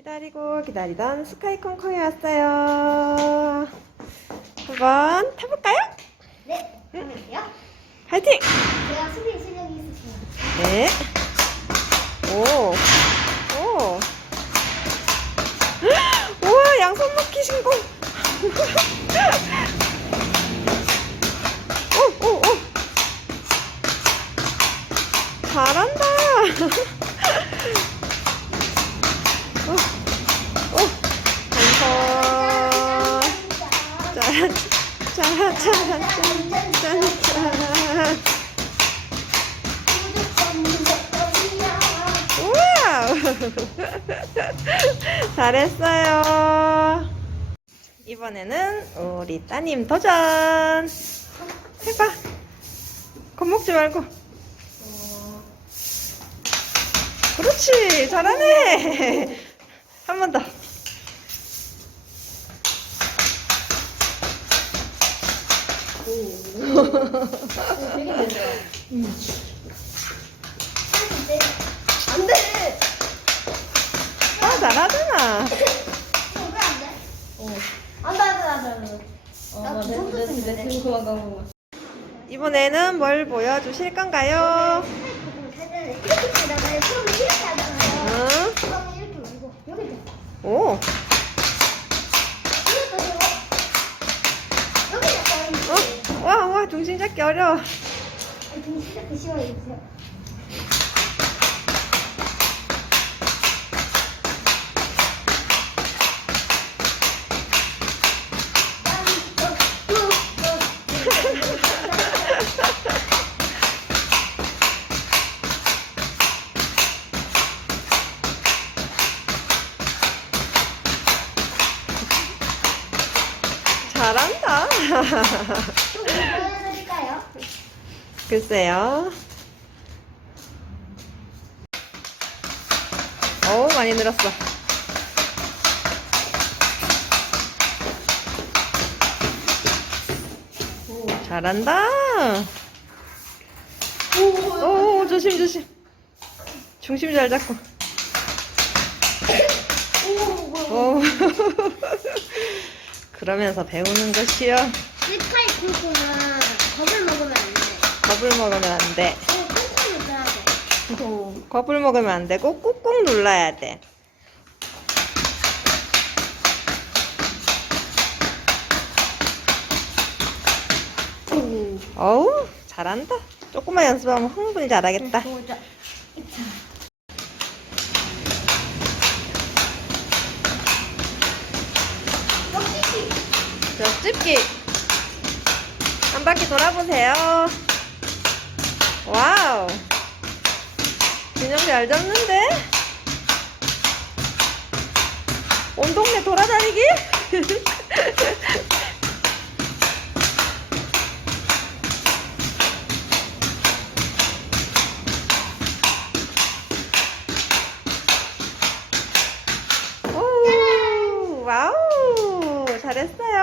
기다리고 기다리던 스카이콩콩이 왔어요. 한번 타볼까요? 네, 해볼게요. 화이팅! 제가 수비 실력이 있으시면 네. 오. 오. 우와, 양손 놓기 신공. 오, 오, 오. 잘한다. 짠, 짠, 짠, 짠, 짠. 우와! 잘했어요. 이번에는 우리 따님 도전. 해봐. 겁먹지 말고. 그렇지. 잘하네. 한 번 더. 되게. 안 돼. 아, 잘하잖아. 이번에는 뭘 보여주실 건가요? 응? 처음에 이렇게 올리고 여기 돼. 오. 이것도 되고 여기 잡고 어? 와, 와, 중심 잡기 어려워. 좀 이렇게 씌워주세요. 잘한다. 글쎄요. 어우, 많이 늘었어. 오, 잘한다. 오, 조심, 조심. 중심 잘 잡고. 오. 그러면서 배우는 것이요. 스카이 콩콩은 겁을 먹으면 안 돼. 겁을 먹으면 안 돼. 겁을 먹으면 안 되고 꾹꾹 눌러야 돼. 어우, 잘한다. 조금만 연습하면 흥분히 잘하겠다. 저 집기. 한 바퀴 돌아보세요. 인형 잘 잡는데? 온 동네 돌아다니기? 오, 와우 잘했어요